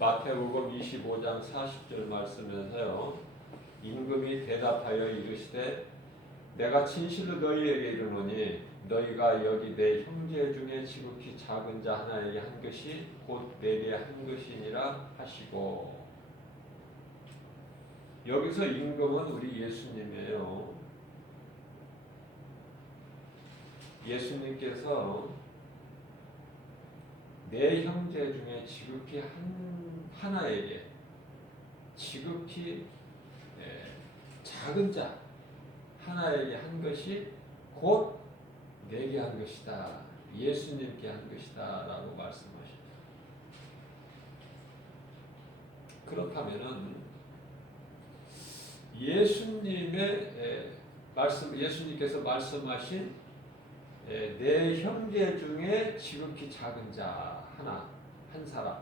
마태복음 25장 40절 말씀에서요. 임금이 대답하여 이르시되 내가 진실로 너희에게 이르노니 너희가 여기 내 형제 중에 지극히 작은 자 하나에게 한 것이 곧 내게 한 것이니라 하시고. 여기서 임금은 우리 예수님이에요. 예수님께서 내 형제 중에 지극히 하나에게 지극히 작은 자 하나에게 한 것이 곧 내게 한 것이다. 예수님께 한 것이다 라고 말씀하십니다. 그렇다면은 예수님께서 말씀하신 내 형제 중에 지극히 작은 자 한 사람,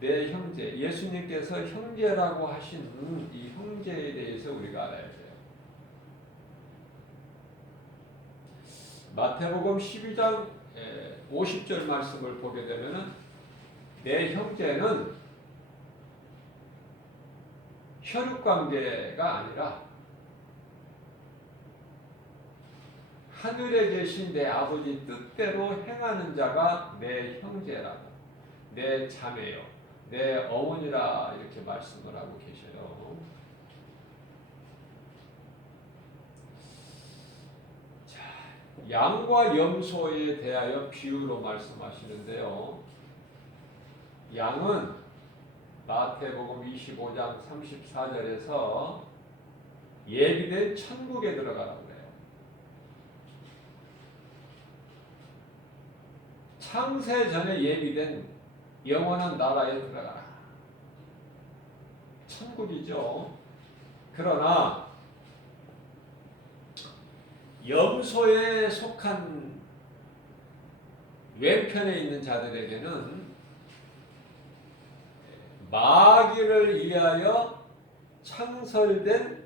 내 형제, 예수님께서 형제라고 하신 이 형제에 대해서 우리가 알아야 돼요. 마태복음 12장 50절 말씀을 보게 되면은 내 형제는 혈육관계가 아니라 하늘에 계신 내 아버지 뜻대로 행하는 자가 내 형제라고, 내 자매요, 내 어머니라 이렇게 말씀을 하고 계셔요. 자, 양과 염소에 대하여 비유로 말씀하시는데요. 양은 마태복음 25장 34절에서 예비된 천국에 들어가라고 그래요. 창세 전에 예비된 영원한 나라에 들어가라. 천국이죠. 그러나 염소에 속한 왼편에 있는 자들에게는 마귀를 위하여 창설된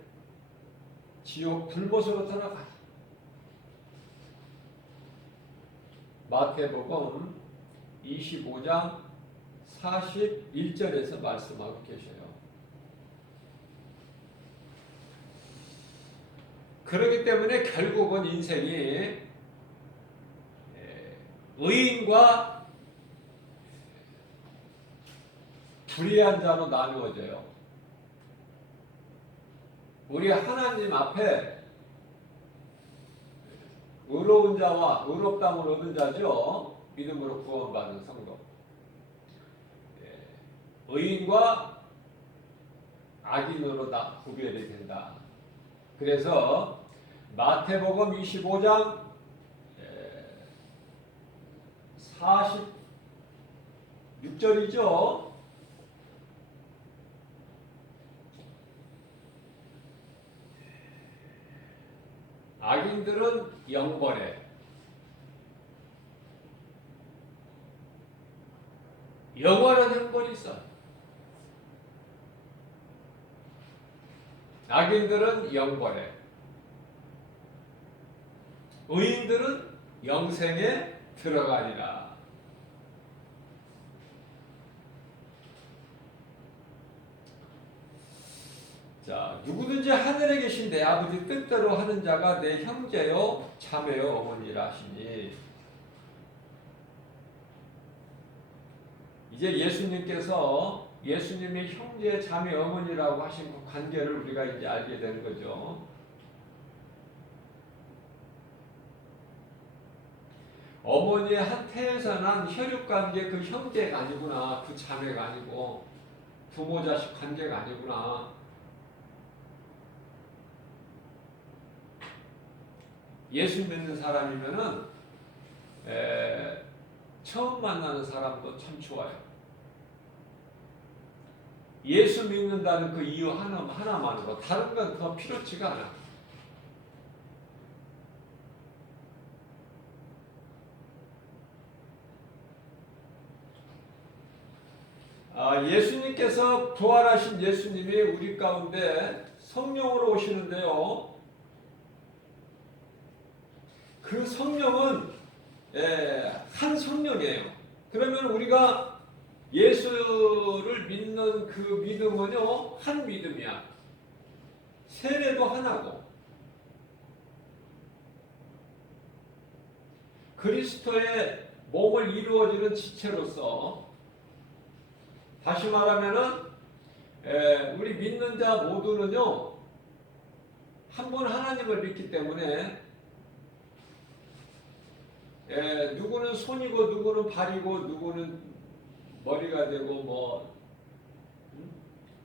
지옥 불못으로 들어가. 마태복음 25장 41절에서 말씀하고 계셔요. 그렇기 때문에 결국은 인생이 의인과 불의한 자로 나누어져요. 우리 하나님 앞에 의로운 자와 의롭다함을 얻은 자죠. 믿음으로 구원받은 성도. 의인과 악인으로 다 구별이 된다. 그래서 마태복음 25장 46절이죠. 악인들은 영벌에, 영원한 형벌이 있어. 악인들은 영벌에, 의인들은 영생에 들어가리라. 자, 누구든지 하늘에 계신 내 아버지 뜻대로 하는 자가 내 형제요 자매요 어머니라 하시니. 이제 예수님께서 예수님의 형제 자매 어머니라고 하신 그 관계를 우리가 이제 알게 되는 거죠. 어머니의 한 태에서 난 혈육관계 그 형제가 아니구나, 그 자매가 아니고 부모 자식 관계가 아니구나. 예수 믿는 사람이면은 처음 만나는 사람도 참 좋아요. 예수 믿는다는 그 이유 하나만으로 다른 건 더 필요치가 않아. 예수님께서 부활하신 예수님이 우리 가운데 성령으로 오시는데요. 그 성령은 한 성령이에요. 그러면 우리가 예수를 믿는 그 믿음은요, 한 믿음이야. 세례도 하나고, 그리스도의 몸을 이루어지는 지체로서, 다시 말하면은 우리 믿는 자 모두는요, 한 분 하나님을 믿기 때문에 누구는 손이고 누구는 발이고 누구는 머리가 되고 뭐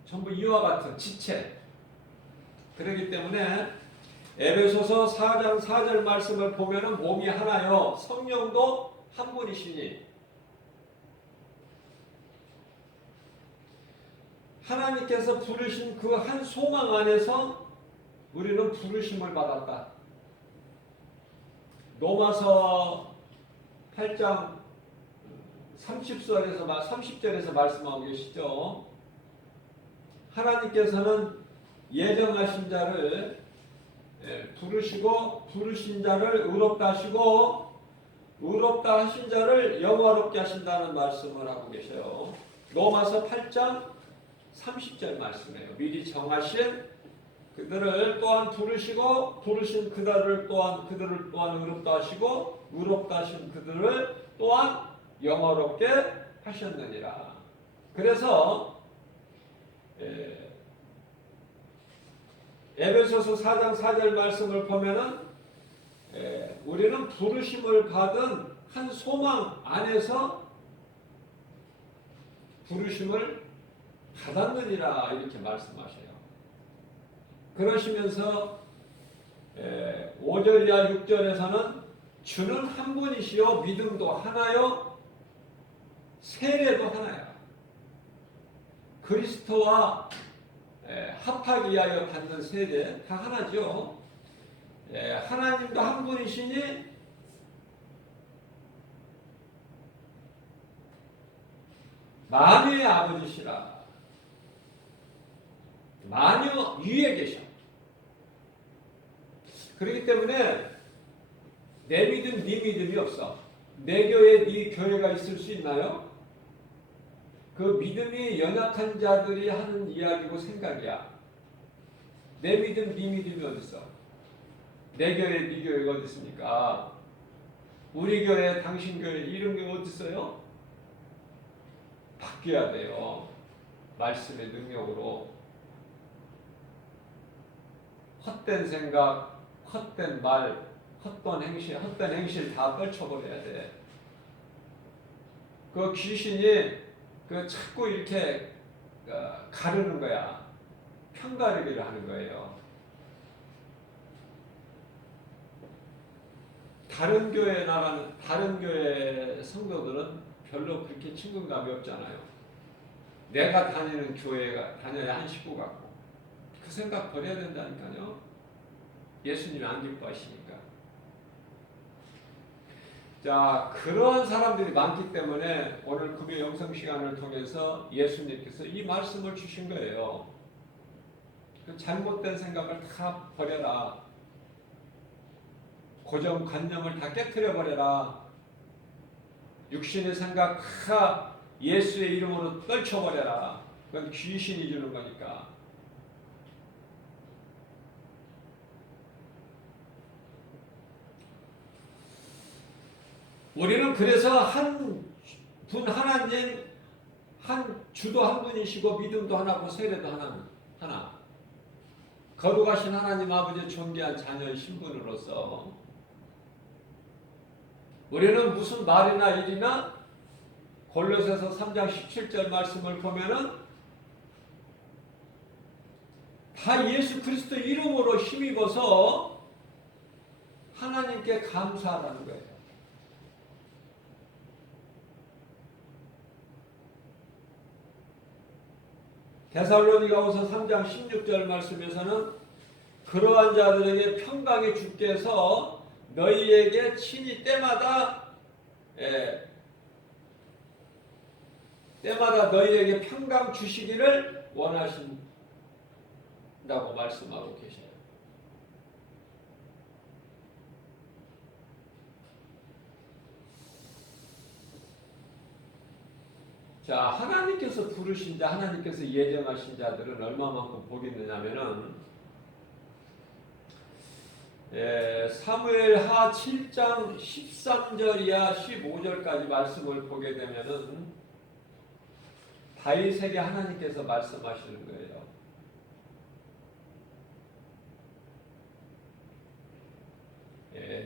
전부 이와 같은 지체. 그렇기 때문에 에베소서 4장 4절 말씀을 보면은 몸이 하나요, 성령도 한 분이시니 하나님께서 부르신 그 한 소망 안에서 우리는 부르심을 받았다. 로마서 8장 30절에서 말씀하고 계시죠. 하나님께서는 예정하신 자를 부르시고 부르신 자를 의롭다 하시고 의롭다 하신 자를 영화롭게 하신다는 말씀을 하고 계셔요. 로마서 8장 30절 말씀이에요. 미리 정하신 그들을 또한 부르시고 부르신 그들을 또한 의롭다 하시고 의롭다 하신 그들을 또한 영화롭게 하셨느니라. 그래서 에베소서 4장 4절 말씀을 보면은 우리는 부르심을 받은 한 소망 안에서 부르심을 받았느니라 이렇게 말씀하셔요. 그러시면서 5절이나 6절에서는 주는 한 분이시요 믿음도 하나요 세례도 하나야. 그리스도와 합하기 위하여 받는 세례 다 하나죠. 하나님도 한 분이시니 만유의 아버지시라. 만유 위에 계셔. 그렇기 때문에 내 믿음, 네 믿음이 없어. 내 교회, 네 교회가 있을 수 있나요? 그 믿음이 연약한 자들이 하는 이야기고 생각이야. 내 믿음, 네 믿음이 어디 있어? 내 교회, 네 교회가 어디 있습니까? 우리 교회, 당신 교회 이런 게 어디 있어요? 바뀌어야 돼요. 말씀의 능력으로. 헛된 생각, 헛된 말, 헛된 행실 다 떨쳐버려야 돼. 그 귀신이 자꾸 이렇게 가르는 거야. 편가르기를 하는 거예요. 다른 교회 성도들은 별로 그렇게 친근감이 없잖아요. 내가 다니는 교회가 다녀야 한 식구 같고. 그 생각 버려야 된다니까요. 예수님이 안 기뻐하시니까. 자, 그런 사람들이 많기 때문에 오늘 금요 영성 시간을 통해서 예수님께서 이 말씀을 주신 거예요. 그 잘못된 생각을 다 버려라. 고정관념을 다 깨트려 버려라. 육신의 생각 다 예수의 이름으로 떨쳐버려라. 그건 귀신이 주는 거니까. 우리는 그래서 한 분 하나님, 주도 한 분이시고 믿음도 하나고 세례도 하나. 거룩하신 하나님 아버지의 존귀한 자녀의 신분으로서 우리는 무슨 말이나 일이나 골로새서 3장 17절 말씀을 보면은 다 예수 그리스도 이름으로 힘입어서 하나님께 감사하라는 거예요. 데살로니가후서 3장 16절 말씀에서는 그러한 자들에게 평강의 주께서 너희에게 친히 때마다 너희에게 평강 주시기를 원하신다고 말씀하고 계셔요. 자, 하나님께서 부르신 자, 하나님께서 예정하신 자들은 얼마만큼 복이 있느냐면은 사무엘하 7장 13절이야 15절까지 말씀을 보게 되면은 다윗에게 하나님께서 말씀하시는 거예요.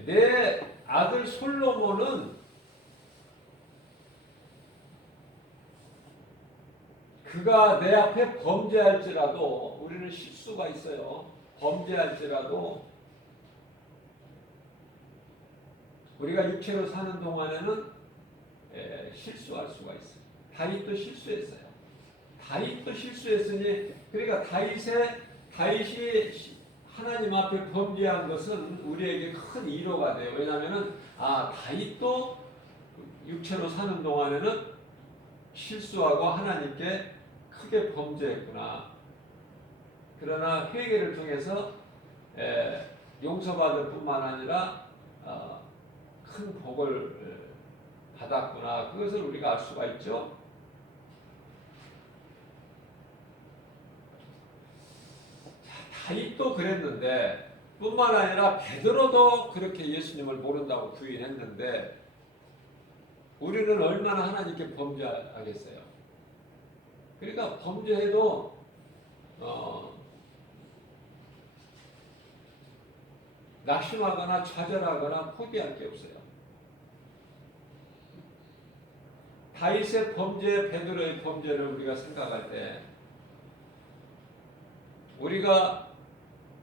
내 아들 솔로몬은 그가 내 앞에 범죄할지라도, 우리는 실수가 있어요. 범죄할지라도 우리가 육체로 사는 동안에는 실수할 수가 있어요. 다윗도 실수했어요. 다윗도 실수했으니, 그러니까 다윗이 하나님 앞에 범죄한 것은 우리에게 큰 위로가 돼요. 왜냐하면은 다윗도 육체로 사는 동안에는 실수하고 하나님께 크게 범죄했구나. 그러나 회개를 통해서 용서받을 뿐만 아니라 큰 복을 받았구나. 그것을 우리가 알 수가 있죠. 다윗도 그랬는데, 뿐만 아니라 베드로도 그렇게 예수님을 모른다고 부인했는데, 우리는 얼마나 하나님께 범죄하겠어요. 그러니까 범죄해도 낙심하거나 좌절하거나 포기할 게 없어요. 다윗의 범죄, 베드로의 범죄를 우리가 생각할 때 우리가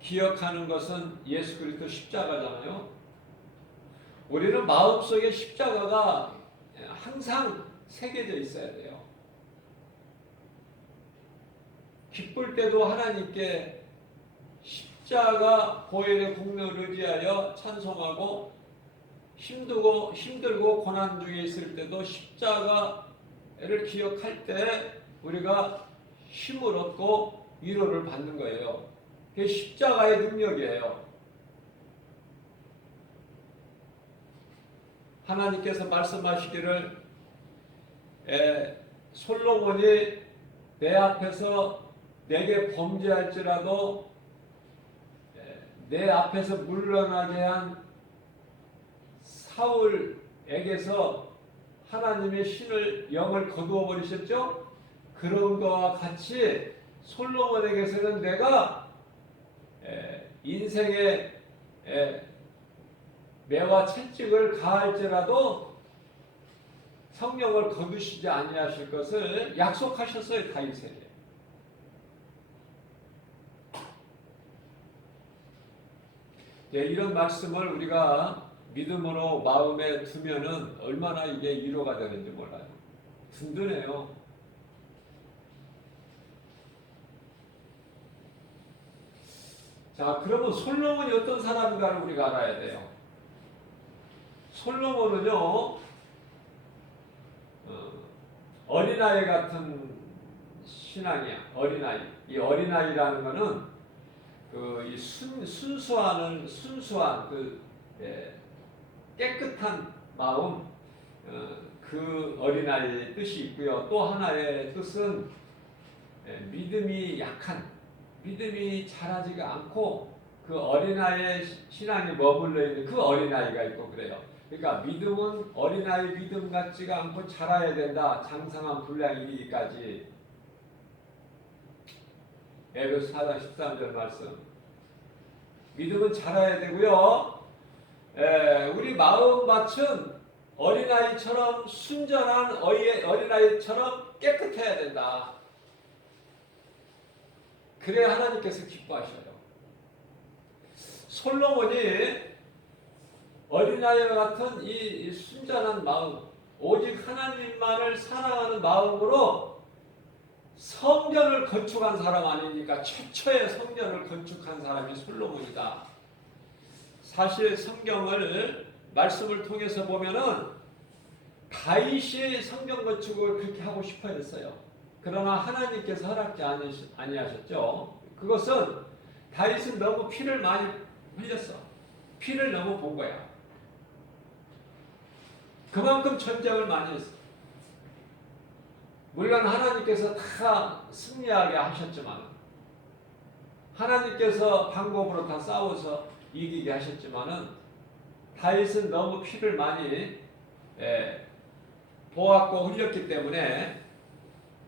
기억하는 것은 예수 그리스도 십자가잖아요. 우리는 마음속에 십자가가 항상 새겨져 있어야 돼요. 기쁠 때도 하나님께 십자가 보혈의 공로를 의지하여 찬송하고, 힘들고 고난 중에 있을 때도 십자가를 기억할 때 우리가 힘을 얻고 위로를 받는 거예요. 그게 십자가의 능력이에요. 하나님께서 말씀하시기를 솔로몬이 내 앞에서 내게 범죄할지라도 내 앞에서 물러나게 한 사울에게서 하나님의 신을 영을 거두어 버리셨죠? 그런 것과 같이 솔로몬에게서는 내가 인생의 매와 채찍을 가할지라도 성령을 거두시지 아니하실 것을 약속하셨어요, 다윗에게. 이런 말씀을 우리가 믿음으로 마음에 두면은 얼마나 이게 위로가 되는지 몰라요. 든든해요. 자, 그러면 솔로몬이 어떤 사람인가를 우리가 알아야 돼요. 솔로몬은요, 어린아이 같은 신앙이야. 어린아이. 이 어린아이라는 거는 이 순수한 깨끗한 마음, 그 어린아이의 뜻이 있고요. 또 하나의 뜻은 믿음이 약한, 믿음이 자라지가 않고 그 어린아이의 신앙이 머물러 있는 그 어린아이가 있고 그래요. 그러니까 믿음은 어린아이 믿음 같지가 않고 자라야 된다. 장성한 분량이 이르기까지. 에베소 4장 13절 말씀. 믿음은 자라야 되고요. 우리 마음밭은 어린아이처럼 순전한 어린아이처럼 깨끗해야 된다. 그래야 하나님께서 기뻐하셔요. 솔로몬이 어린아이와 같은 이 순전한 마음, 오직 하나님만을 사랑하는 마음으로 성전을 건축한 사람 아닙니까? 최초의 성전을 건축한 사람이 솔로몬이다. 사실 성경을 말씀을 통해서 보면은 다윗이 성전 건축을 그렇게 하고 싶어 했어요. 그러나 하나님께서 허락지 아니하셨죠. 그것은 다윗은 너무 피를 많이 흘렸어. 피를 너무 본 거야. 그만큼 전쟁을 많이 했어. 물론 하나님께서 다 승리하게 하셨지만, 하나님께서 방법으로 다 싸워서 이기게 하셨지만은 다윗은 너무 피를 많이 보았고 흘렸기 때문에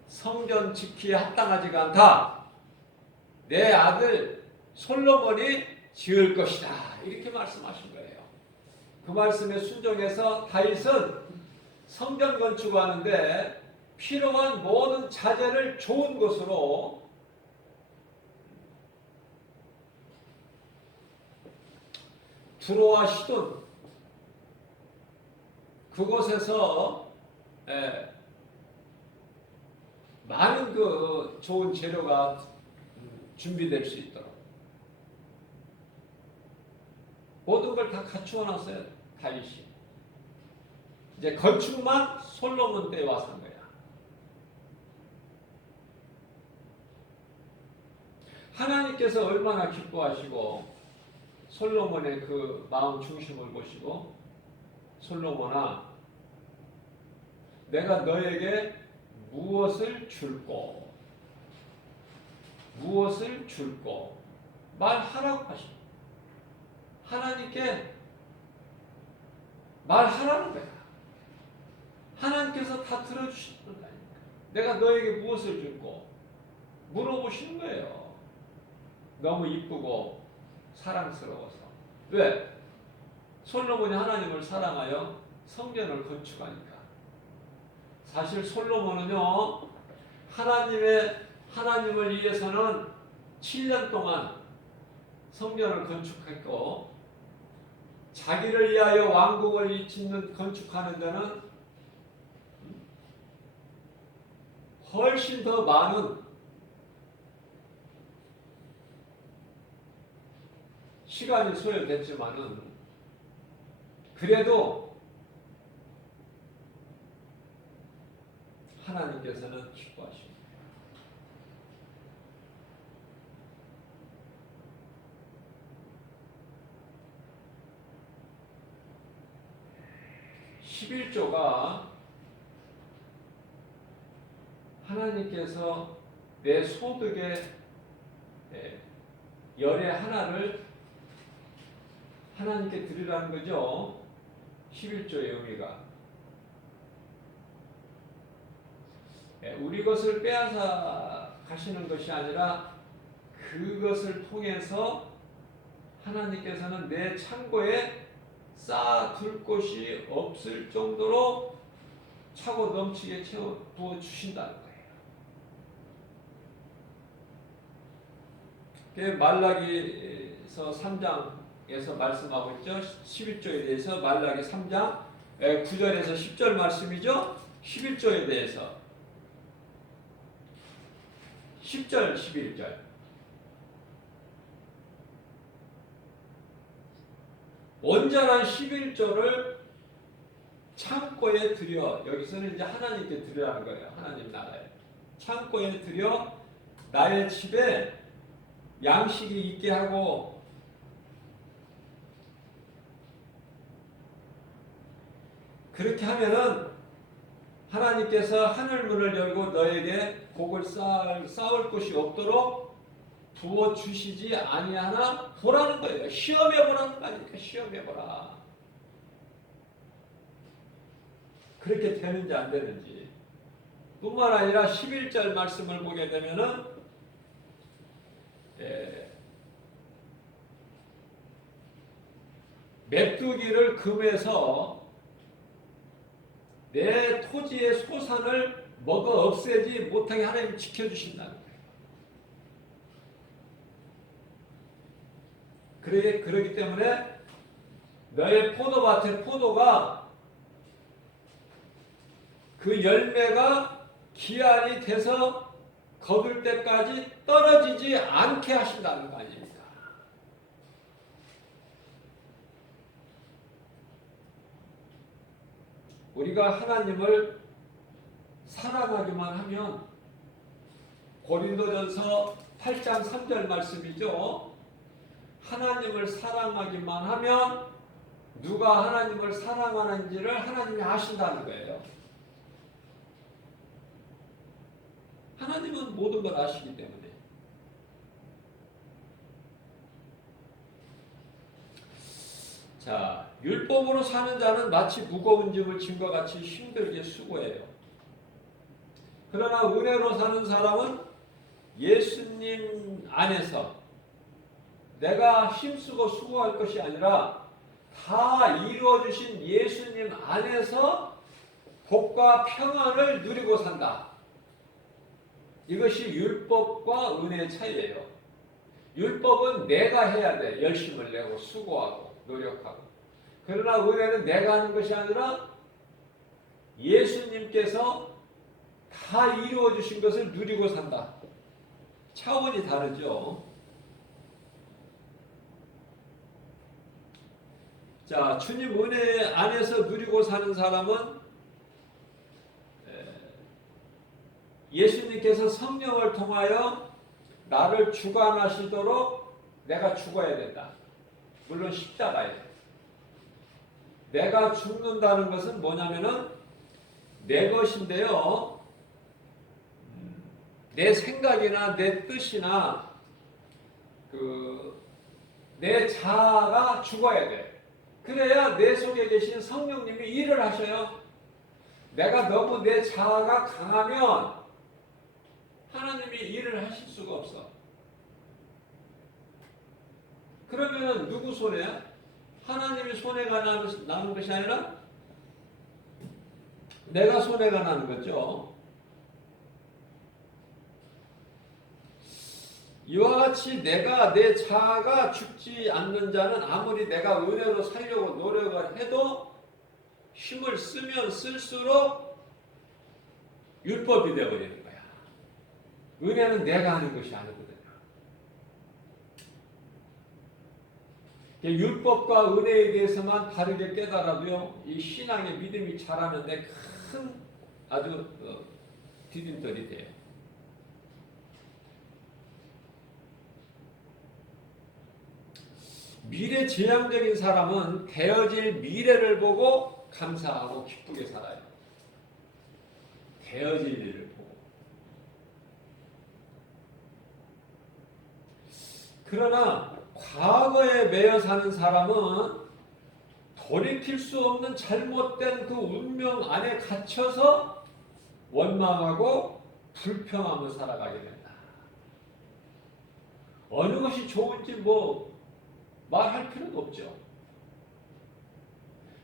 성전 지키기에 합당하지가 않다. 내 아들 솔로몬이 지을 것이다. 이렇게 말씀하신 거예요. 그 말씀에 순종해서 다윗은 성전 건축하는데 필요한 모든 자재를 좋은 곳으로 두로와 시돈 그곳에서 많은 그 좋은 재료가 준비될 수 있도록 모든 걸 다 갖추어 놨어요. 다윗이. 이제 건축만 솔로몬 때에 와서 한 거야. 하나님께서 얼마나 기뻐하시고 솔로몬의 그 마음 중심을 보시고, 솔로몬아, 내가 너에게 무엇을 줄꼬 말하라고 하시고, 하나님께 말하라는 거야. 하나님께서 다 들어주시는 거니까. 내가 너에게 무엇을 줄꼬 물어보시는 거예요. 너무 이쁘고 사랑스러워서. 왜? 솔로몬이 하나님을 사랑하여 성전을 건축하니까. 사실 솔로몬은요, 하나님을 위해서는 7년 동안 성전을 건축했고, 자기를 위하여 왕국을 짓는 건축하는 데는 훨씬 더 많은 시간이 소요됐지만은 그래도 하나님께서는 기뻐하십니다. (11조가) 하나님께서 내 소득의 열의 하나를 하나님께 드리라는 거죠. 11조의 의미가. 우리 것을 빼앗아 가시는 것이 아니라 그것을 통해서 하나님께서는 내 창고에 쌓아둘 곳이 없을 정도로 차고 넘치게 채워 부어 주신다는 거예요. 말라기서 3장에서 말씀하고 있죠. 11조에 대해서 말라기 3장 9절에서 10절 말씀이죠. 11조에 대해서 10절, 11절. 온전한 11조를 창고에 들여, 여기서는 이제 하나님께 드리라는 거예요. 하나님 나라에. 창고에 들여 나의 집에 양식이 있게 하고, 그렇게 하면은 하나님께서 하늘문을 열고 너에게 곡을 쌓을 곳이 없도록 부어 주시지 아니하나 보라는 거예요. 시험해 보라는 거 아닙니까? 시험해 보라. 그렇게 되는지 안 되는지. 뿐만 아니라 11절 말씀을 보게 되면은 메뚜기를 금해서 내 토지의 소산을 먹어 없애지 못하게 하나님 지켜주신다는 거예요. 그러기 때문에 너의 포도밭의 포도가 그 열매가 기한이 돼서 거둘 때까지 떨어지지 않게 하신다는 거 아닙니까? 우리가 하나님을 사랑하기만 하면, 고린도전서 8장 3절 말씀이죠. 하나님을 사랑하기만 하면 누가 하나님을 사랑하는지를 하나님이 아신다는 거예요. 하나님은 모든 걸 아시기 때문에. 자, 율법으로 사는 자는 마치 무거운 짐을 짐 것 같이 힘들게 수고해요. 그러나 은혜로 사는 사람은 예수님 안에서 내가 힘쓰고 수고할 것이 아니라 다 이루어주신 예수님 안에서 복과 평안을 누리고 산다. 이것이 율법과 은혜의 차이예요. 율법은 내가 해야 돼. 열심을 내고 수고하고 노력하고. 그러나 은혜는 내가 하는 것이 아니라 예수님께서 다 이루어주신 것을 누리고 산다. 차원이 다르죠. 자, 주님 은혜 안에서 누리고 사는 사람은 예수님께서 성령을 통하여 나를 주관하시도록 내가 죽어야 된다. 물론 십자가에. 내가 죽는다는 것은 뭐냐면은 내 것인데요. 내 생각이나 내 뜻이나 내 자아가 죽어야 돼. 그래야 내 속에 계신 성령님이 일을 하셔요. 내가 너무 내 자아가 강하면 하나님이 일을 하실 수가 없어. 그러면 누구 손해야? 하나님이 손해가 나는 것이 아니라 내가 손해가 나는 거죠. 이와 같이 내 자아가 죽지 않는 자는 아무리 내가 은혜로 살려고 노력을 해도 힘을 쓰면 쓸수록 율법이 되어버리는 거야. 은혜는 내가 하는 것이 아니거든요. 율법과 은혜에 대해서만 다르게 깨달아도요, 이 신앙의 믿음이 자라는데 큰 아주 디딤돌이 돼요. 미래지향적인 사람은 되어질 미래를 보고 감사하고 기쁘게 살아요. 되어질 일을 보고. 그러나 과거에 매여 사는 사람은 돌이킬 수 없는 잘못된 그 운명 안에 갇혀서 원망하고 불평하며 살아가게 된다. 어느 것이 좋은지 말할 필요도 없죠.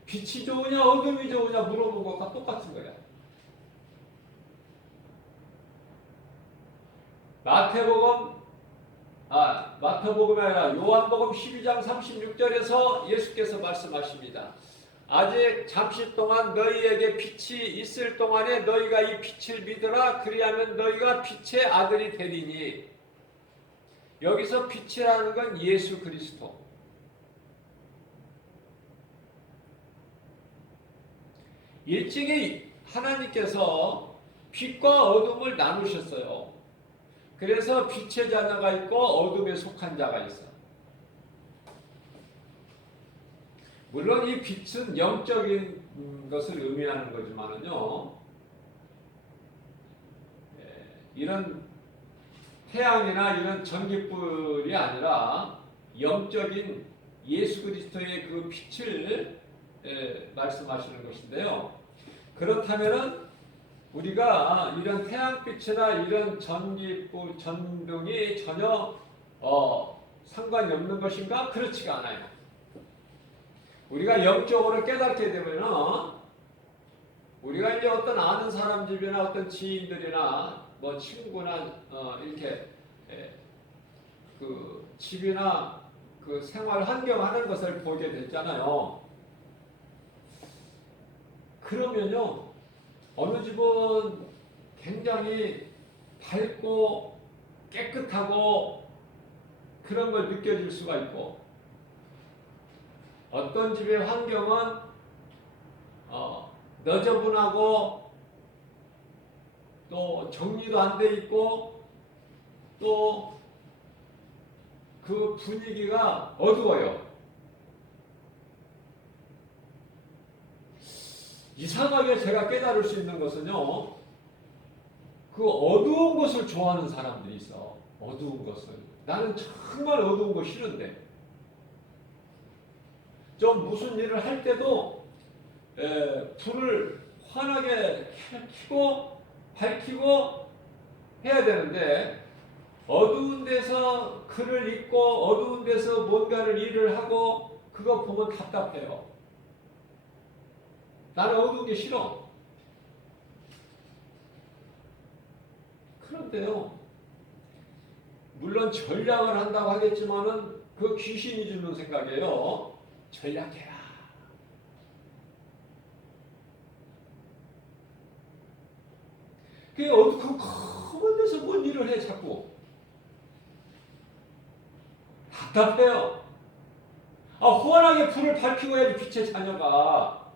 빛이 좋으냐 어둠이 좋으냐 물어본 것과 똑같은 거야. 마태복음이 아니라 요한복음 12장 36절에서 예수께서 말씀하십니다. 아직 잠시 동안 너희에게 빛이 있을 동안에 너희가 이 빛을 믿으라. 그리하면 너희가 빛의 아들이 되리니. 여기서 빛이라는 건 예수 그리스도. 일찍이 하나님께서 빛과 어둠을 나누셨어요. 그래서 빛의 자녀가 있고 어둠에 속한 자가 있어요. 물론 이 빛은 영적인 것을 의미하는 거지만은요, 이런 태양이나 이런 전기불이 아니라 영적인 예수 그리스도의 그 빛을 말씀하시는 것인데요. 그렇다면은 우리가 이런 태양빛이나 이런 전기불, 전등이 전혀 상관이 없는 것인가? 그렇지가 않아요. 우리가 영적으로 깨닫게 되면은 우리가 이제 어떤 아는 사람 집이나 어떤 지인들이나 친구나 이렇게 그 집이나 그 생활 환경 하는 것을 보게 됐잖아요. 그러면요, 어느 집은 굉장히 밝고 깨끗하고 그런 걸 느껴질 수가 있고, 어떤 집의 환경은 너저분하고 또 정리도 안 돼 있고 또 그 분위기가 어두워요. 이상하게 제가 깨달을 수 있는 것은요, 그 어두운 것을 좋아하는 사람들이 있어. 어두운 것을. 나는 정말 어두운 거 싫은데. 좀 무슨 일을 할 때도 불을 환하게 켜고 밝히고 해야 되는데 어두운 데서 글을 읽고 어두운 데서 뭔가를 일을 하고 그거 보면 답답해요. 나는 어두운 게 싫어. 그런데요, 물론 전략을 한다고 하겠지만은 그 귀신이 주는 생각이에요. 전략해라. 그게 어두운 검은 데서 뭔 일을 해 자꾸. 답답해요. 호환하게 불을 밝히고 해야지 빛의 자녀가.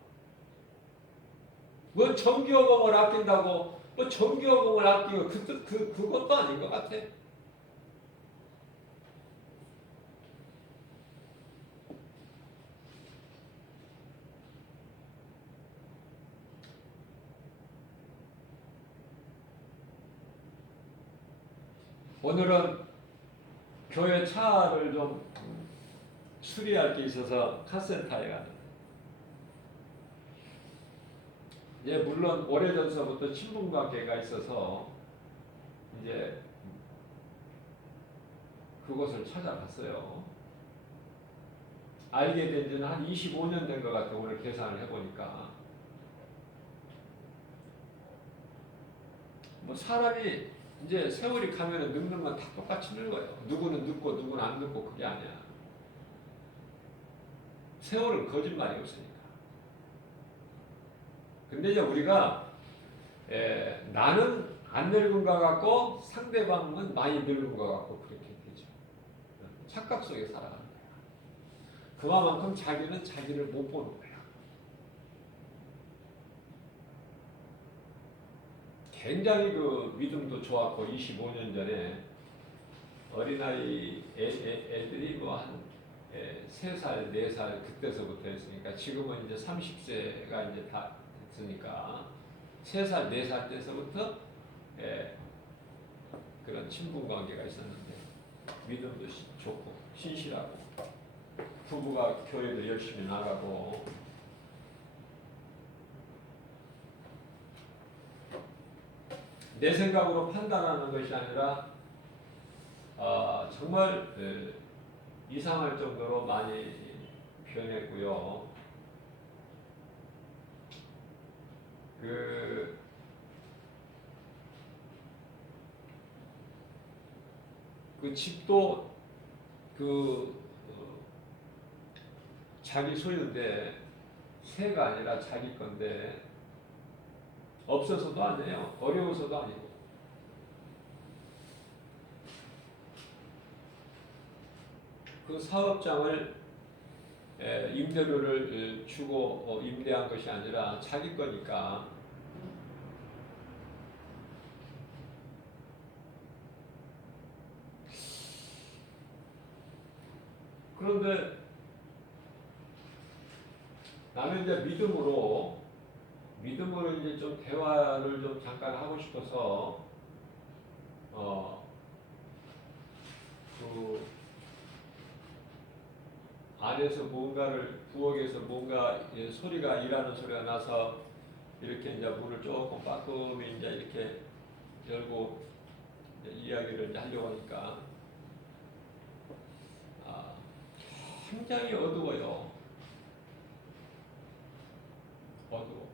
뭐 전기요금을 아낀다고 뭐 전기요금을 아끼고 그것도 아닌 것 같아. 오늘은 교회 차를 좀 수리할 게 있어서 카센터에 가는. 예, 물론 오래전서부터 친분관계가 있어서 이제 그곳을 찾아갔어요. 알게 된 지는 한 25년 된 것 같아요. 오늘 계산을 해보니까. 뭐 사람이 이제 세월이 가면은 늙는 건 다 똑같이 늙어요. 누구는 늙고 누구는 안 늙고 그게 아니야. 세월은 거짓말이 없으니까. 근데 이제 우리가 나는 안 늙은 것 같고 상대방은 많이 늙은 것 같고 그렇게 되죠. 착각 속에 살아가는 거야. 그만큼 자기는 자기를 못 보는 거야. 굉장히 그 믿음도 좋았고 25년 전에 어린아이 애들이 뭐 한 3살, 4살 그때서부터 했으니까 지금은 이제 30세가 이제 다 됐으니까 3살, 4살 때서부터 그런 친분 관계가 있었는데 믿음도 좋고 신실하고 부부가 교회도 열심히 나가고 내 생각으로 판단하는 것이 아니라 정말 이상할 정도로 많이 변했고요. 그 집도 자기 소유인데 세가 아니라 자기 건데 없어서도 아니에요. 어려워서도 아니고. 그 사업장을 임대료를 주고 임대한 것이 아니라 자기 거니까. 그런데 나는 이제 믿음으로 이제 좀 대화를 좀 잠깐 하고 싶어서 그 안에서 뭔가를 부엌에서 뭔가 소리가 일하는 소리가 나서 이렇게 이제 문을 조금 빠끔히 이제 이렇게 열고 이제 이야기를 이제 하려고 하니까 굉장히 어두워요. 어두워.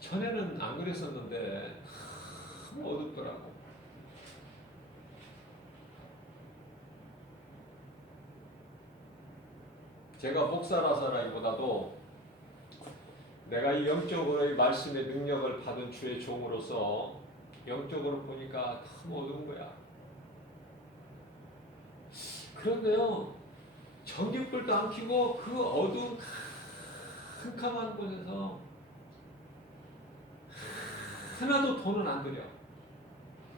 전에는 안 그랬었는데 너무 어둡더라고. 제가 목사라서라기보다도 내가 이 영적으로의 말씀의 능력을 받은 주의 종으로서 영적으로 보니까 너무 어두운 거야. 그런데요, 전기불도 안 켜고 그 어두운 캄캄한 곳에서 하나도 돈은 안 들여.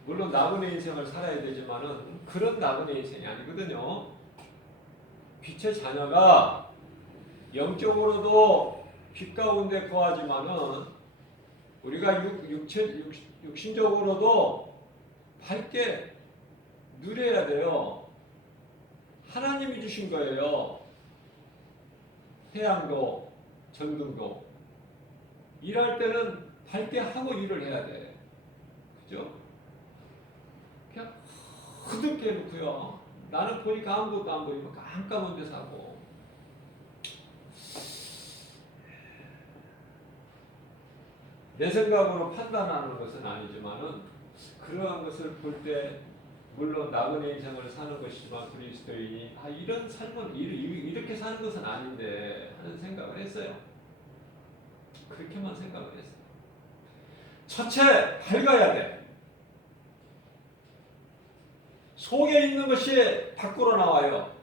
물론 나그네 인생을 살아야 되지만은 그런 나그네 인생이 아니거든요. 빛의 자녀가 영적으로도 빛 가운데 거하지만은 우리가 육신적으로도 밝게 누려야 돼요. 하나님이 주신 거예요. 태양도 전등도. 일할 때는 밝게 하고 일을 해야 돼. 그죠? 그냥 어둡게 해놓고요. 나는 보니까 아무것도 안 보이고 깜깜한 데서 하고. 내 생각으로 판단하는 것은 아니지만은 그러한 것을 볼 때 물론 나그네 인생을 사는 것이지만 그리스도인이 이런 삶은 이렇게 사는 것은 아닌데 하는 생각을 했어요. 그렇게만 생각을 했어요. 첫째, 밝아야 돼. 속에 있는 것이 밖으로 나와요.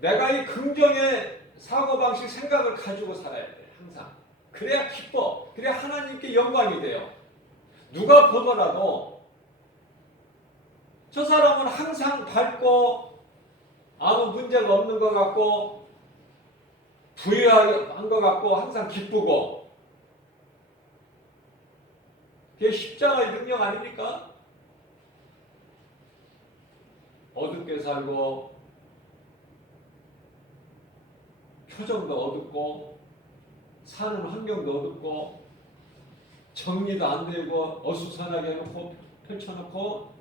내가 이 긍정의 사고방식 생각을 가지고 살아야 돼. 항상. 그래야 기뻐. 그래야 하나님께 영광이 돼요. 누가 보더라도 저 사람은 항상 밝고 아무 문제가 없는 것 같고 부유한 것 같고 항상 기쁘고 그게 십자가의 능력 아닙니까? 어둡게 살고 표정도 어둡고 사는 환경도 어둡고 정리도 안 되고 어수선하게 해놓고 펼쳐놓고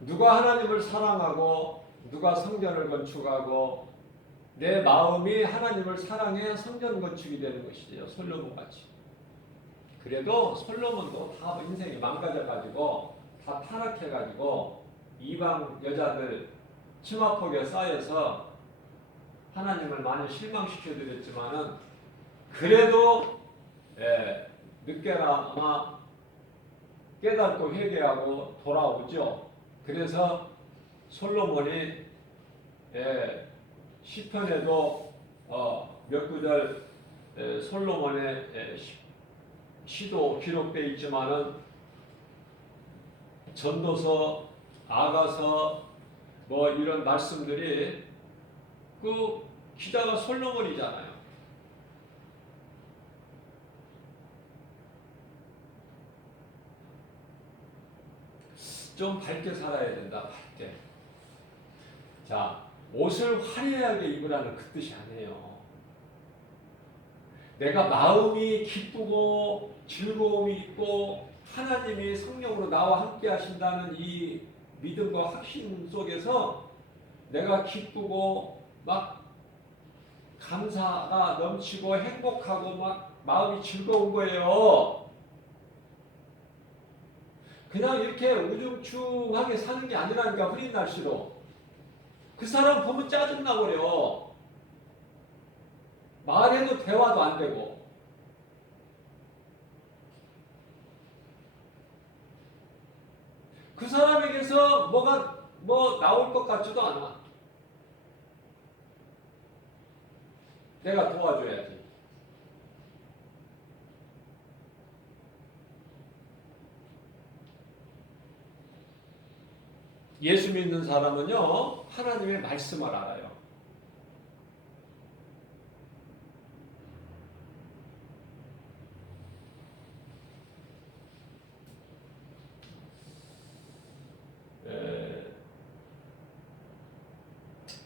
누가 하나님을 사랑하고 누가 성전을 건축하고 내 마음이 하나님을 사랑해 성전 건축이 되는 것이죠. 솔로몬 같이. 그래도 솔로몬도 다 인생이 망가져가지고 다 타락해가지고 이방 여자들 치마폭에 쌓여서 하나님을 많이 실망시켜드렸지만은 그래도 늦게나마 깨닫고 회개하고 돌아오죠. 그래서 솔로몬이 시편에도 몇 구절 솔로몬의 시도 기록되어 있지만은 전도서, 아가서 뭐 이런 말씀들이 그 기자가 솔로몬이잖아요. 좀 밝게 살아야 된다. 밝게. 자, 옷을 화려하게 입으라는 그 뜻이 아니에요. 내가 마음이 기쁘고 즐거움이 있고 하나님이 성령으로 나와 함께 하신다는 이 믿음과 확신 속에서 내가 기쁘고 막 감사가 넘치고 행복하고 막 마음이 즐거운 거예요. 그냥 이렇게 우중충하게 사는 게 아니라니까. 흐린 날씨로 그 사람 보면 짜증나버려. 말해도 대화도 안 되고. 그 사람에게서 뭐 나올 것 같지도 않아. 내가 도와줘야지. 예수 믿는 사람은요, 하나님의 말씀을 알아요.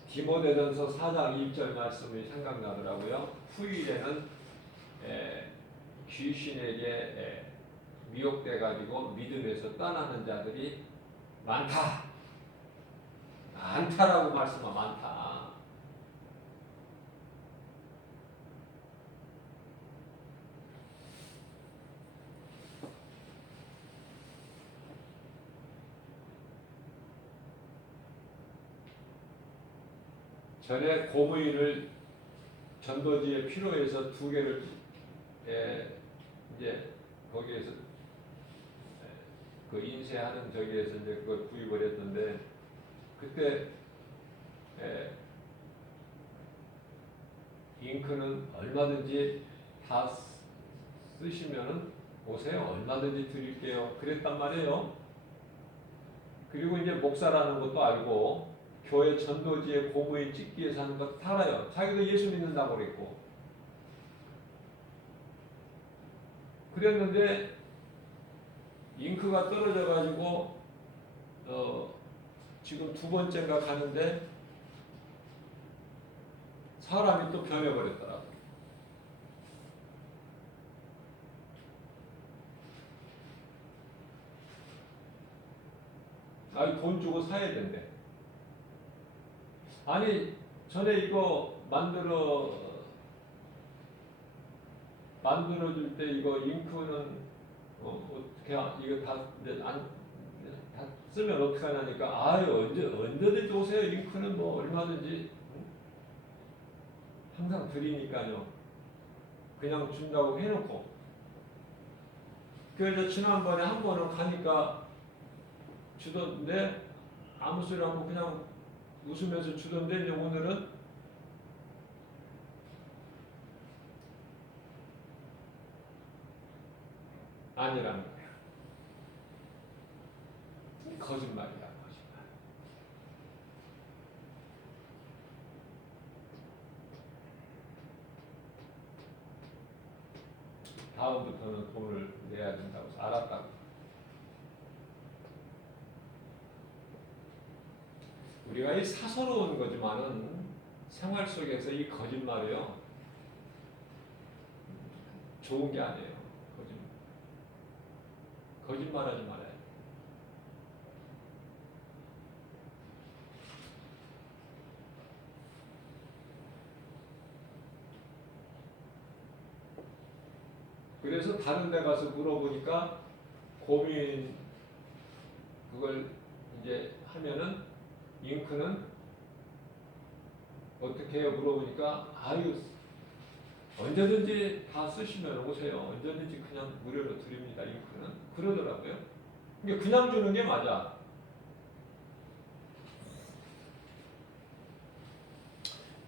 디모데전서 4장 2절 말씀이 생각나더라고요. 후일에는 귀신에게 미혹돼 가지고 믿음에서 떠나는 자들이 많다라고 말씀하 많다. 전에 고무인을 전도지에 필요해서 2개를 이제 거기에서 그 인쇄하는 저기에서 이제 그걸 구입을 했는데 그때 잉크는 얼마든지 다 쓰시면은 오세요. 얼마든지 드릴게요. 그랬단 말이에요. 그리고 이제 목사라는 것도 알고 교회 전도지에 고무에 찍기 위해서 하는 것도 다 알아요. 자기도 예수 믿는다고 그랬고. 그랬는데 잉크가 떨어져가지고 지금 두 번째인가 가는데 사람이 또 변해버렸더라고. 아니 돈 주고 사야 된대. 아니 전에 이거 만들어줄 때 이거 잉크는 어떻게 이거 다 이제 다 쓰면 어떻게 하냐니까 아유 언제든지 오세요. 잉크는 뭐 얼마든지 항상 드리니까요. 그냥 준다고 해놓고. 그래서 지난번에 한 번은 가니까 주던데 아무 소리 안 하고 그냥 웃으면서 주던데 이제 오늘은 아니라는 거예요. 거짓말이야, 거짓말. 다음부터는 돈을 내야 된다고 해서 알았다고. 우리가 이 사서로운 거지만은 생활 속에서 이 거짓말이요 좋은 게 아니에요. 거짓말하지 말아요. 그래서 다른 데 가서 물어보니까 고민 그걸 이제 하면은 잉크는 어떻게 해요? 물어보니까 아유 언제든지 다 쓰시면 오세요. 언제든지 그냥 무료로 드립니다. 잉크는 그러더라고요. 그러니까 그냥 주는 게 맞아.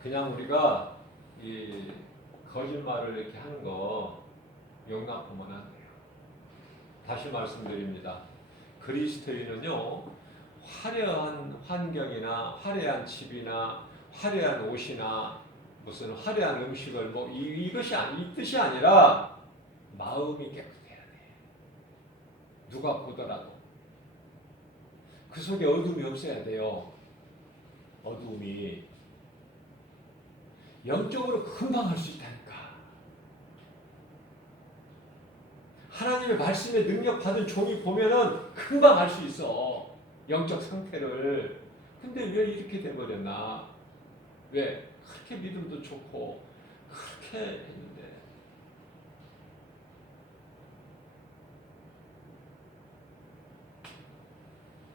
그냥 우리가 이 거짓말을 이렇게 하는 거 용납하면 안 돼요. 다시 말씀드립니다. 그리스도인은요 화려한 환경이나 화려한 집이나 화려한 옷이나 무슨 화려한 음식을 뭐 이것이 이 뜻이 아니라 마음이 깨끗해야 돼. 누가 보더라도 그 속에 어둠이 없어야 돼요. 어둠이 영적으로 금방 할 수 있다니까. 하나님의 말씀에 능력 받은 종이 보면은 금방 알 수 있어. 영적 상태를. 근데 왜 이렇게 돼버렸나? 왜? 그렇게 믿음도 좋고 그렇게 했는데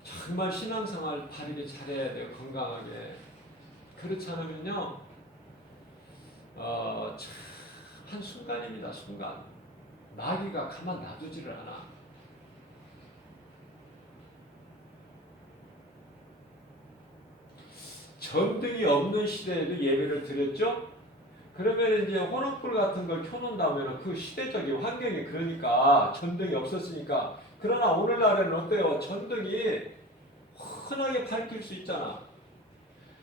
정말 신앙생활 바르게 잘해야 돼요. 건강하게. 그렇지 않으면요 한 순간입니다. 순간 마귀가 가만 놔두지를 않아. 전등이 없는 시대에도 예배를 드렸죠. 그러면 이제 혼합불 같은 걸 켜놓는다면 그 시대적인 환경이 그러니까 전등이 없었으니까. 그러나 오늘날에는 어때요? 전등이 흔하게 밝힐 수 있잖아.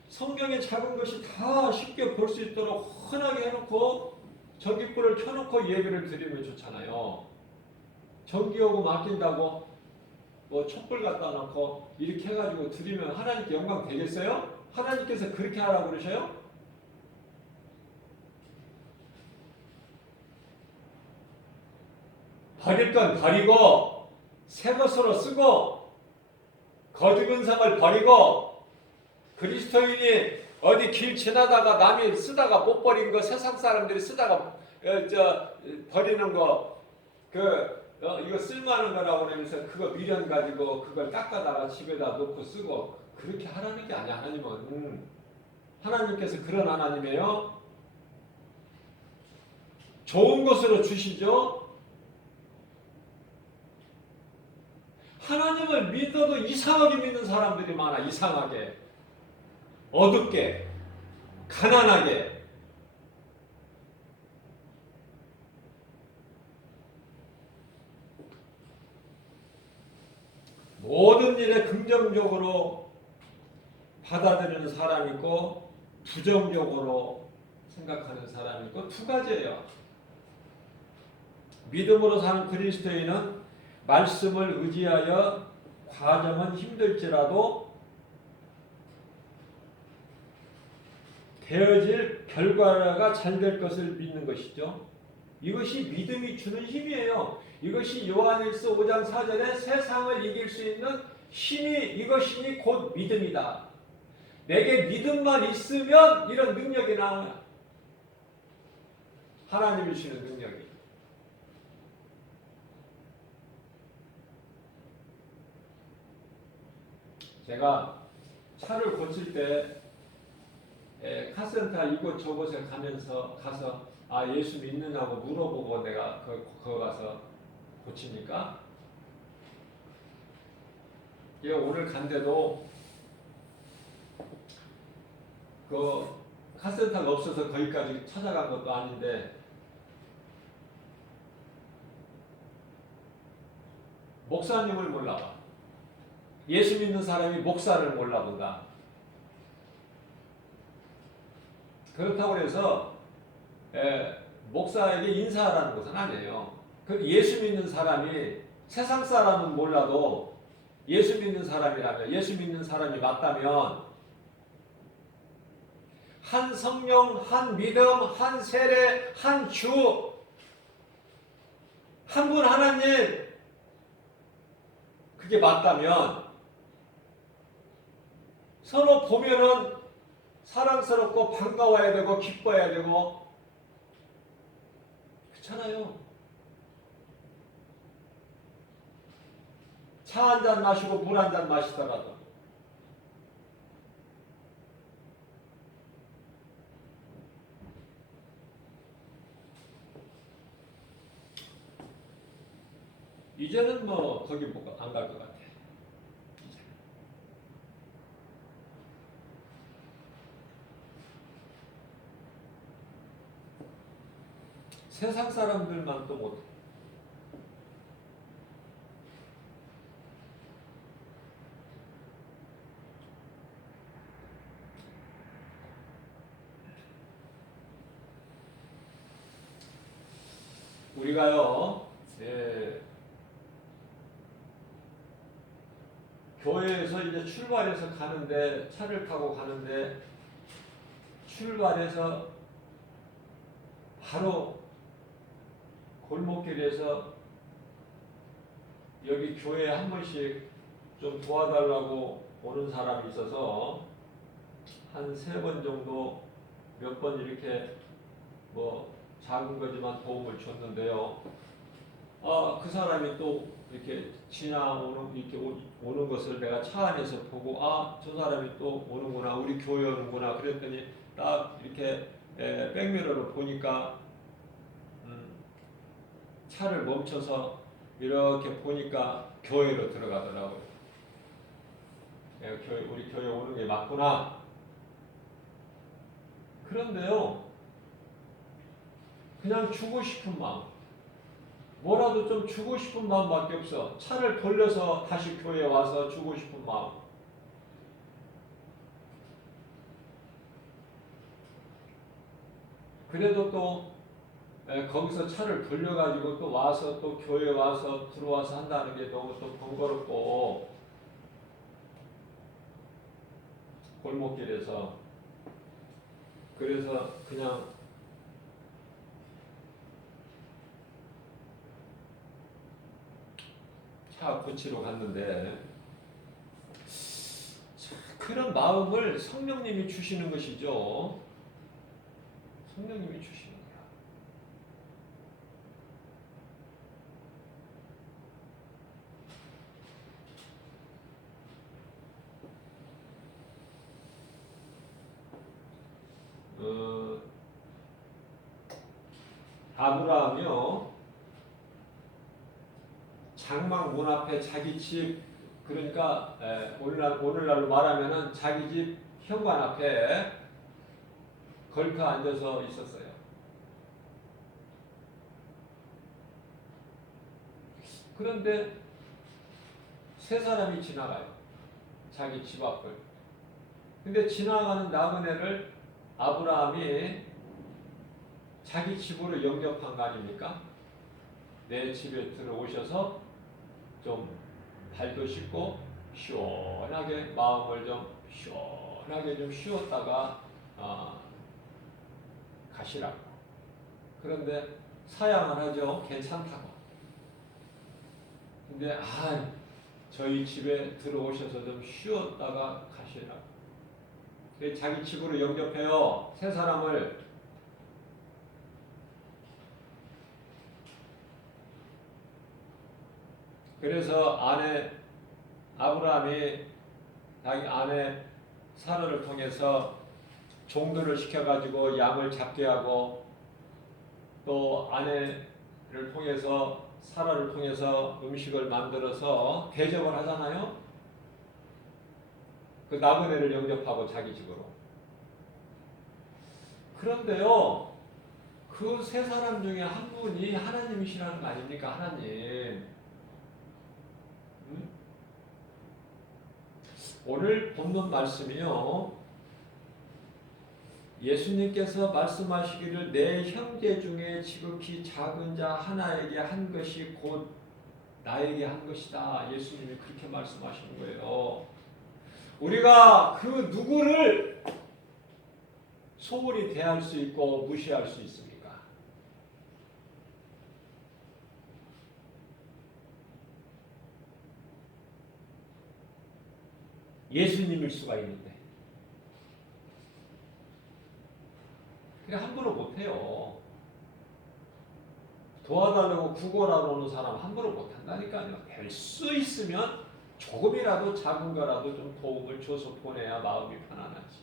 성경의 작은 것이 다 쉽게 볼 수 있도록 흔하게 해놓고 전기불을 켜놓고 예배를 드리면 좋잖아요. 전기요금 아낀다고 뭐 촛불 갖다 놓고 이렇게 해가지고 드리면 하나님께 영광 되겠어요? 하나님께서 그렇게 하라고 그러셔요? 버릴 건 버리고 새 것으로 쓰고 거짓 은상을 버리고 그리스도인이 어디 길 지나다가 남이 쓰다가 못 버린 거 세상 사람들이 쓰다가 버리는 거 이거 쓸만한 거라고 그러면서 그거 미련 가지고 그걸 닦아다가 집에다 놓고 쓰고 그렇게 하라는 게 아니야. 하나님은 하나님께서 그런 하나님이에요. 좋은 것으로 주시죠. 하나님을 믿어도 이상하게 믿는 사람들이 많아. 이상하게 어둡게 가난하게. 모든 일에 긍정적으로 받아들이는 사람이 있고 부정적으로 생각하는 사람이 있고 두 가지예요. 믿음으로 사는 그리스도인은 말씀을 의지하여 과정은 힘들지라도 되어질 결과가 잘 될 것을 믿는 것이죠. 이것이 믿음이 주는 힘이에요. 이것이 요한일서 5장 4절에 세상을 이길 수 있는 힘이 이것이니 곧 믿음이다. 내게 믿음만 있으면 이런 능력이 나와요. 하나님이 주는 능력이. 제가 차를 고칠 때 카센터 이곳저곳에 가서 예수 믿느냐고 물어보고 내가 거기 가서 고치니까 오늘 간데도 그 카센터가 없어서 거기까지 찾아간 것도 아닌데 목사님을 몰라봐. 예수 믿는 사람이 목사를 몰라본다. 그렇다고 해서 목사에게 인사하라는 것은 아니에요. 예수 믿는 사람이 세상 사람은 몰라도 예수 믿는 사람이라면, 예수 믿는 사람이 맞다면 한 성령, 한 믿음, 한 세례, 한 주, 한 분 하나님, 그게 맞다면 서로 보면은 사랑스럽고 반가워야 되고 기뻐해야 되고 그렇잖아요. 차 한 잔 마시고 물 한 잔 마시더라도 이제는 뭐 거기 안 갈 것 같아. 세상 사람들만 또 못해. 우리가요, 교회에서 이제 출발해서 가는데, 차를 타고 가는데, 출발해서 바로 골목길에서 여기 교회에 한 번씩 좀 도와달라고 오는 사람이 있어서 한 3번 정도 몇 번 이렇게 뭐 작은 거지만 도움을 줬는데요. 그 사람이 또 이렇게 이렇게 오는 것을 내가 차 안에서 보고 저 사람이 또 오는구나, 우리 교회 오는구나 그랬더니 딱 이렇게 백미러로 보니까 차를 멈춰서 이렇게 보니까 교회로 들어가더라고요. 우리 교회 오는 게 맞구나. 그런데요, 그냥 주고 싶은 마음, 뭐라도 좀 주고 싶은 마음밖에 없어. 차를 돌려서 다시 교회에 와서 주고 싶은 마음. 그래도 또 거기서 차를 돌려가지고 또 와서 또 교회에 와서 들어와서 한다는 게 너무 또 번거롭고 골목길에서 그래서 그냥 차 고치러 갔는데 그런 마음을 성령님이 주시는 것이죠. 성령님이 주시는 거야. 아브라함이요, 장막 문 앞에 자기 집, 그러니까 오늘날로 말하면은 자기 집 현관 앞에 걸터 앉아서 있었어요. 그런데 세 사람이 지나가요. 자기 집 앞을. 근데 지나가는 나그네를 아브라함이 자기 집으로 영접한 거 아닙니까? 내 집에 들어오셔서 좀 발도 씻고 시원하게 마음을 좀 시원하게 좀 쉬었다가 가시라고. 그런데 사양을 하죠. 괜찮다고. 근데 저희 집에 들어오셔서 좀 쉬었다가 가시라고. 자기 집으로 영접해요. 세 사람을. 그래서 아브라함이 자기 아내 사라를 통해서 종들을 시켜가지고 양을 잡게 하고, 또 아내를 통해서 사라를 통해서 음식을 만들어서 대접을 하잖아요. 그 나그네를 영접하고 자기 집으로. 그런데요, 그 세 사람 중에 한 분이 하나님이시라는 거 아닙니까? 하나님. 오늘 본문 말씀이요, 예수님께서 말씀하시기를 내 형제 중에 지극히 작은 자 하나에게 한 것이 곧 나에게 한 것이다. 예수님이 그렇게 말씀하시는 거예요. 우리가 그 누구를 소홀히 대할 수 있고 무시할 수 있습니까? 예수님일 수가 있는데. 그냥 함부로 못해요. 도와달라고 구걸하러 오는 사람 함부로 못한다니까요. 될 수 있으면 조금이라도 작은 거라도 좀 도움을 줘서 보내야 마음이 편안하지.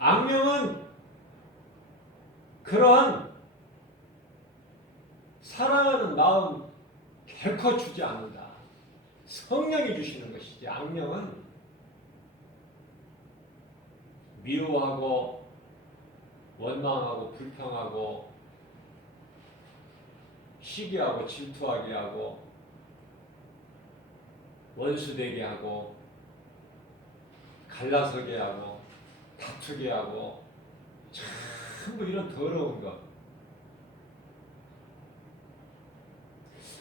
악령은 그런 사랑하는 마음 결코 주지 않는다. 성령이 주시는 것이지. 악령은 미워하고 원망하고 불평하고 시기하고 질투하게 하고 원수되게 하고 갈라서게 하고 다투게 하고 전부 이런 더러운 것.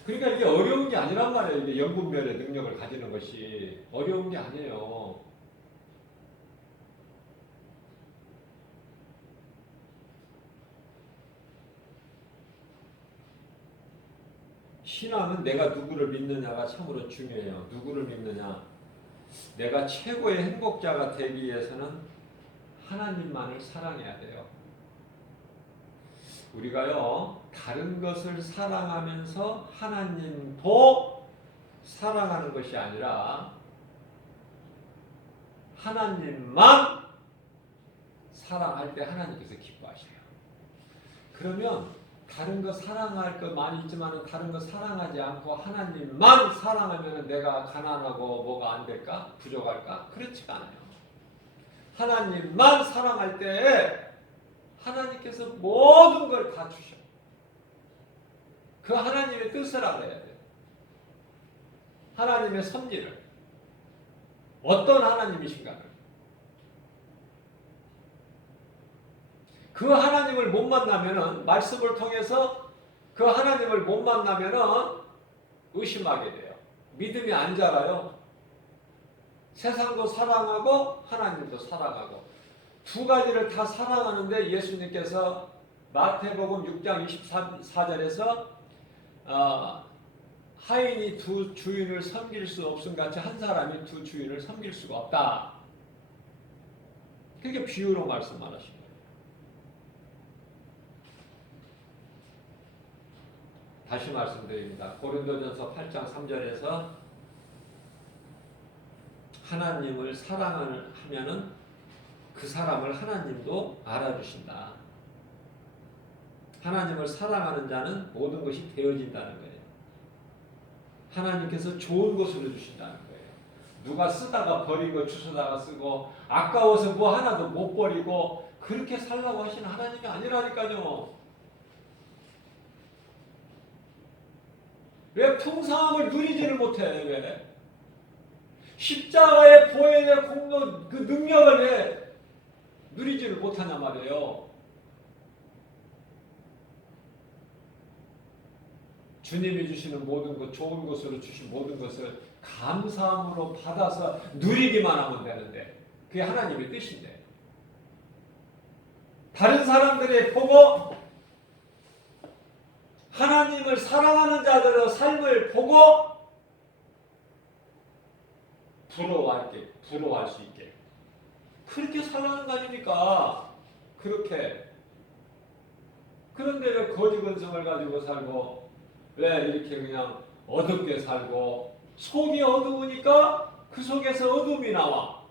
그러니까 이게 어려운 게 아니란 말이에요. 이게 영분별의 능력을 가지는 것이 어려운 게 아니에요. 신앙은 내가 누구를 믿느냐가 참으로 중요해요. 누구를 믿느냐. 내가 최고의 행복자가 되기 위해서는 하나님만을 사랑해야 돼요. 우리가요, 다른 것을 사랑하면서 하나님도 사랑하는 것이 아니라 하나님만 사랑할 때 하나님께서 기뻐하셔요. 그러면 다른 거 사랑할 것 많이 있지만 다른 거 사랑하지 않고 하나님만 사랑하면 내가 가난하고 뭐가 안 될까? 부족할까? 그렇지가 않아요. 하나님만 사랑할 때 하나님께서 모든 걸 다 주셔. 그 하나님의 뜻을 알아야 돼요. 하나님의 섭리를. 어떤 하나님이신가를. 그 하나님을 못 만나면은, 말씀을 통해서 그 하나님을 못 만나면은 의심하게 돼요. 믿음이 안 자라요. 세상도 사랑하고 하나님도 사랑하고 두 가지를 다 사랑하는데 예수님께서 마태복음 6장 24절에서 하인이 두 주인을 섬길 수 없음 같이 한 사람이 두 주인을 섬길 수가 없다. 그렇게 비유로 말씀하신 거예요. 다시 말씀드립니다. 고린도전서 8장 3절에서 하나님을 사랑하면은 그 사람을 하나님도 알아주신다. 하나님을 사랑하는 자는 모든 것이 되어진다는 거예요. 하나님께서 좋은 것으로 주신다는 거예요. 누가 쓰다가 버리고 주워다가 쓰고 아까워서 뭐 하나도 못 버리고 그렇게 살라고 하시는 하나님이 아니라니까요. 왜 풍성함을 누리지를 못해? 왜? 십자가의 보혈의 공로 그 능력을 왜 누리지를 못하냐 말이에요. 주님이 주시는 모든 것, 좋은 것으로 주신 모든 것을 감사함으로 받아서 누리기만 하면 되는데 그게 하나님의 뜻인데 다른 사람들이 보고 하나님을 사랑하는 자들의 삶을 보고 부러워할 수 있게 그렇게 살라는 거 아닙니까? 그렇게. 그런데 왜 거지 근성을 가지고 살고 왜 이렇게 그냥 어둡게 살고 속이 어두우니까 그 속에서 어둠이 나와.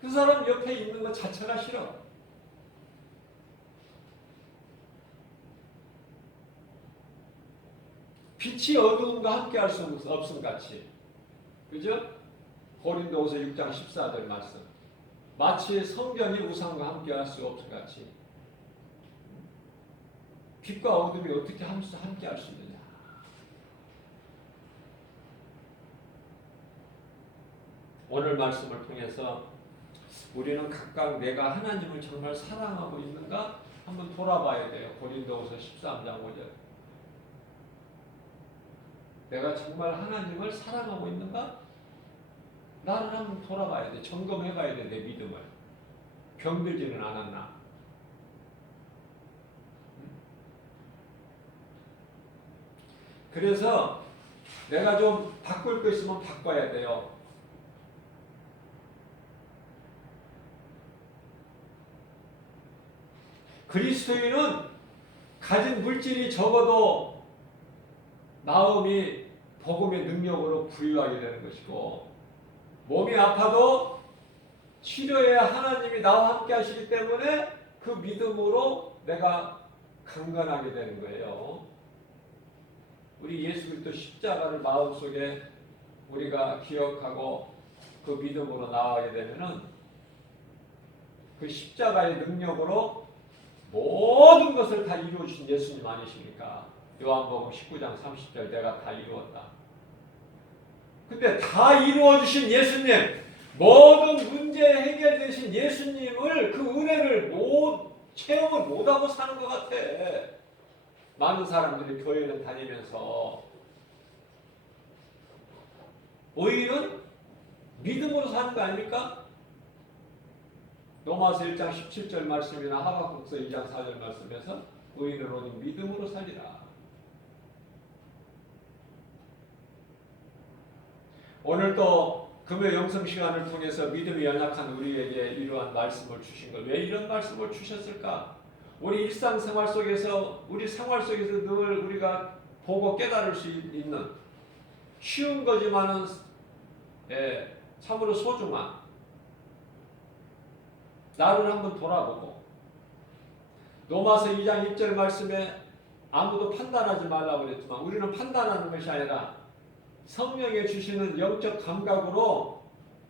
그 사람 옆에 있는 것 자체가 싫어. 빛이 어두움과 함께 할 수 없음 같이. 그죠? 고린도후서 6장 14절 말씀. 마치 성전이 우상과 함께 할 수 없음 같이. 빛과 어둠이 어떻게 함께 할 수 있느냐. 오늘 말씀을 통해서 우리는 각각 내가 하나님을 정말 사랑하고 있는가 한번 돌아봐야 돼요. 고린도후서 13장 5절. 내가 정말 하나님을 사랑하고 있는가? 나를 한번 돌아봐야 돼. 점검해봐야 돼. 내 믿음을. 병들지는 않았나? 그래서 내가 좀 바꿀 거 있으면 바꿔야 돼요. 그리스도인은 가진 물질이 적어도 마음이 복음의 능력으로 부유하게 되는 것이고 몸이 아파도 치료에 하나님이 나와 함께 하시기 때문에 그 믿음으로 내가 강건하게 되는 거예요. 우리 예수 그리스도 십자가를 마음속에 우리가 기억하고 그 믿음으로 나아가게 되면은 그 십자가의 능력으로 모든 것을 다 이루어주신 예수님 아니십니까? 요한복음 19장 30절 내가 다 이루었다. 근데 다 이루어주신 예수님, 모든 문제 해결되신 예수님을 그 은혜를 체험을 못하고 사는 것 같아. 많은 사람들이 교회를 다니면서 오히려 믿음으로 사는 거 아닙니까? 로마서 1장 17절 말씀이나 하박국서 2장 4절 말씀에서 의인은 오직 믿음으로 살리라. 오늘 또 금요 영성 시간을 통해서 믿음이 연약한 우리에게 이러한 말씀을 주신 걸 왜 이런 말씀을 주셨을까? 우리 일상생활 속에서 우리 생활 속에서 늘 우리가 보고 깨달을 수 있는 쉬운 거지만은 참으로 소중한 나를 한번 돌아보고 로마서 2장 1절 말씀에 아무도 판단하지 말라고 그랬지만 우리는 판단하는 것이 아니라 성령에 주시는 영적 감각으로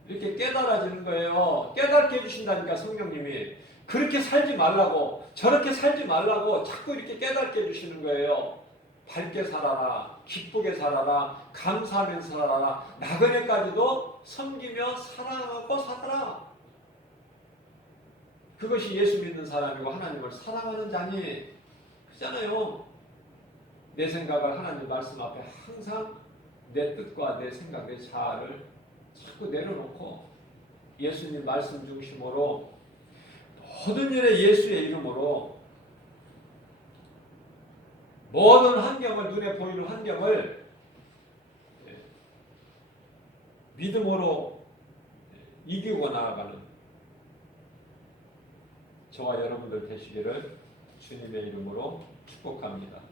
이렇게 깨달아지는 거예요. 깨닫게 해주신다니까 성령님이. 그렇게 살지 말라고 저렇게 살지 말라고 자꾸 이렇게 깨닫게 해주시는 거예요. 밝게 살아라. 기쁘게 살아라. 감사하면서 살아라. 나그네까지도 섬기며 사랑하고 살아라. 그것이 예수 믿는 사람이고 하나님을 사랑하는 자니 그잖아요. 내 생각을 하나님 말씀 앞에 항상 내 뜻과 내 생각, 내 자아를 자꾸 내려놓고 예수님 말씀 중심으로 모든 일에 예수의 이름으로 모든 환경을 눈에 보이는 환경을 믿음으로 이기고 나아가는 저와 여러분들 되시기를 주님의 이름으로 축복합니다.